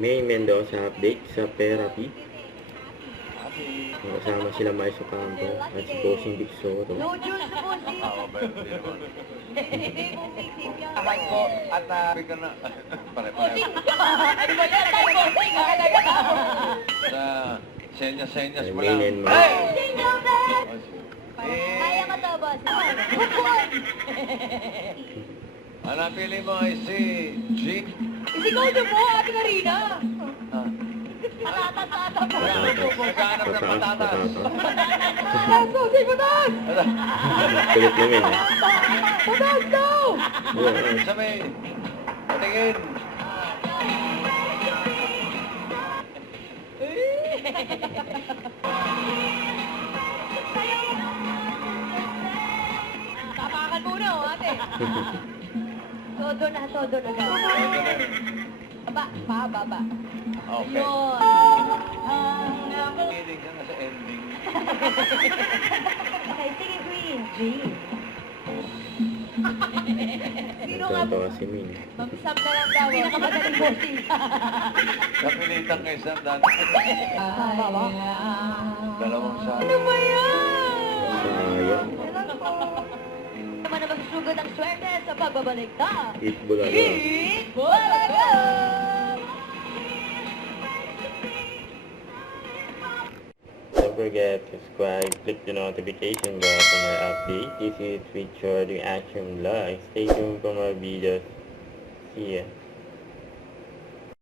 May Mendoza update sa therapy. Kasama sila Maiz Ocampo at si Bossing Vic Soto. No juice po si... Akay ko at bigyan na. Pare-pare. Ano ba yan? Tayo bossing! Sa senyas-senyas mo Main lang. and Maiz. Kaya ka to, boss. Ano pili mo ay si G? Isigaw niyo po, Ate Karina. Patatas. Nagkahanap ng patatas. Patatas, bossing, patatas! Kulit namin eh. Patatas daw! Sabi, patingin. Tapakan muna, oh, ate. Todo na daw. Baba. Okay. Yun. Piling ka na sa ending. Okay, sige, Queen. G. Sino nga po? Nagkatawa si Min. Ma'am Sam na lang daw. Pinakamadaling bossing. Napilitan kay Sam dati. Baba. Dalawang sa... Ano ba yan? Sayang. Naman na magsusugod ang swerte sa pagbabalik na. Eat Bulaga. Eat Bulaga! Don't forget to subscribe, click the notification bell for more updates. This is Richard Reaction Vlog. Stay tuned for more videos. See ya.